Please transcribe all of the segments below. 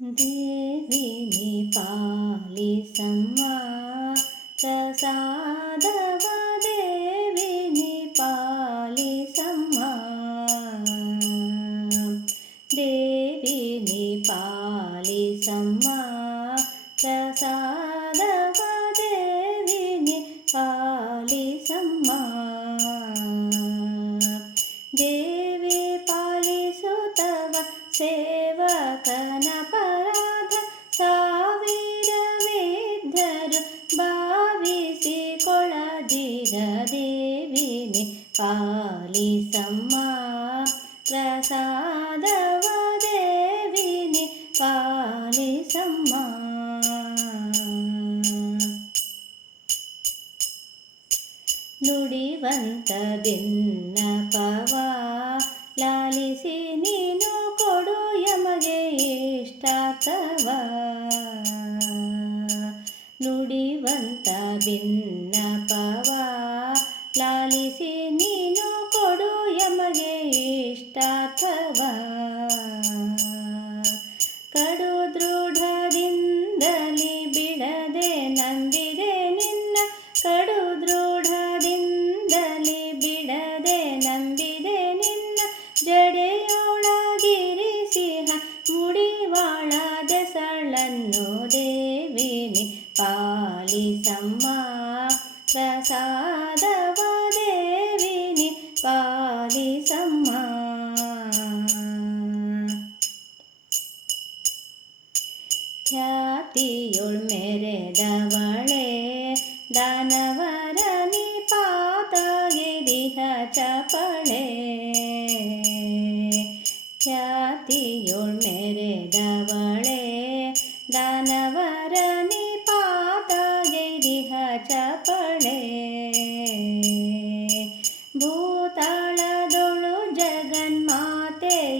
దేవిని పాలిసమ్మా ప్రసాదవ దేవిని పాలిసమ్మా దేవిని పాలిసమ్మా ప్రసాదవ దేవిని పాలిసమ్మా దేవి పాలిసుతవ సేవకన ಭಾವಿಸಿಕೊಳ್ಳದಿರ ದೇವಿನಿ ಪಾಲಿಸಮ್ಮ ಪ್ರಸಾದವ ದೇವಿನಿ ಪಾಲಿಸಮ್ಮ ನುಡಿವಂತ ಭಿನ್ನಪವ ಲಾಲಿಸಿ ನೀನು ಕೊಡು ಯಮಗೆ ಇಷ್ಟಾರ್ಥವ ನುಡಿವಂತ ಭಿನ್ನಪವ ಪಾಲಿಸಮ್ಮ ಪ್ರಸಾದವ ದೇವಿನಿ ಪಾಲಿಸಮ್ಮ. ಖ್ಯಾತಿಯೊಳ್ ಮೆರೆದವಳೆ ದಾನವರನಿ ಪಾತಗಿರಿಹ ಚಪಳೆ. ಖ್ಯಾತಿಯೊಳ್ ಮೆರೆದವಳೆ ದಾನವರ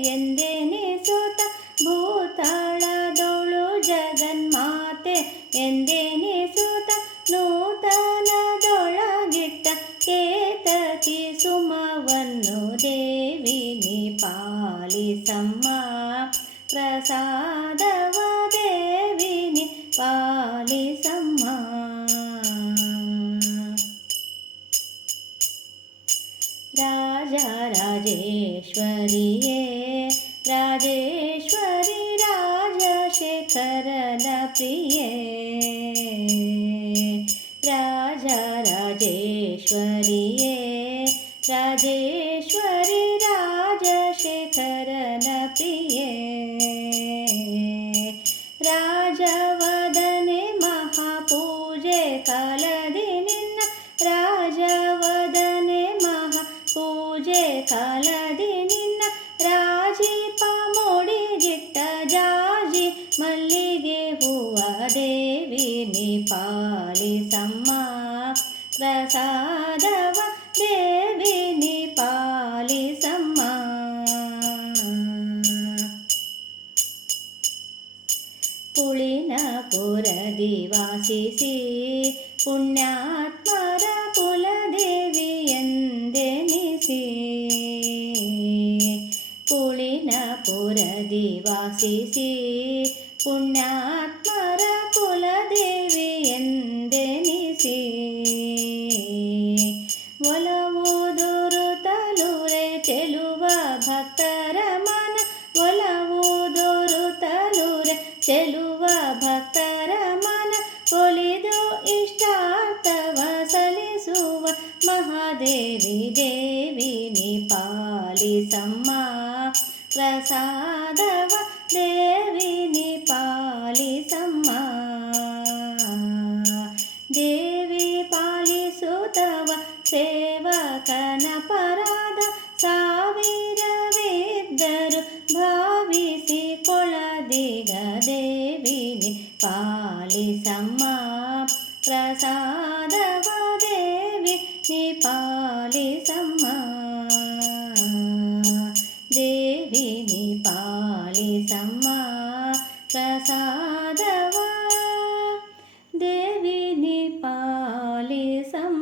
ಎಂದೆನಿಸುತ್ತ ಭೂತಾಳದೊಳು ಜಗನ್ಮಾತೆ ಎಂದೆನಿಸುತ್ತ ನೂತನದೊಳಗಿಟ್ಟ ಕೇತಕಿ ಸುಮವನ್ನು ದೇವಿನಿ ಪಾಲಿಸಮ್ಮ ಪ್ರಸಾದವ ದೇವಿನಿ ಪಾಲಿಸಮ್ಮ ರಾಜರಾಜೇಶ್ವರಿಯೇ ರಾಜೇಶ್ವರಿ राजेश्वरी राजशेखरन प्रिये। ಮಲ್ಲಿಗೆ ಹೂವ ದೇವಿನಿ ಪಾಲಿಸಮ್ಮ ಪ್ರಸಾದವ ದೇವಿನಿ ಪಾಲಿಸಮ್ಮ ಪುಳಿನ ಪುರದಿ ವಾಸಿಸಿ ಪುಣ್ಯಾತ್ಮರ ಕುಲದೇವಿ ವಾಸಿಸಿ ಪುಣ್ಯಾತ್ಮರ ಕುಲದೇವಿ ಎಂದೆನಿಸಿ ಒಲವು ದೊರುತಲುರೆ ಚೆಲುವ ಭಕ್ತರ ಮನ ಒಲವು ದೊರುತಲುರೆ ಚೆಲುವ ಭಕ್ತರ ಮನ ಒಲಿದು ಇಷ್ಟಾರ್ಥವ ಸಲ್ಲಿಸುವ ಮಹಾದೇವಿ ದೇವಿನಿ ಪಾಲಿಸಮ್ಮ ప్రసాదవ దేవిని పాలిసమ్మ. దేవి పాలిసుతవ సేవకన పరాద ಸಾವಿರವಿದ್ದರು ಭಾವಿಸಿಕೊಳ್ಳದಿಗ ದೇವಿನಿ ಪಾಲಿಸಮ್ಮ ಪ್ರಸಾದ പാലേസം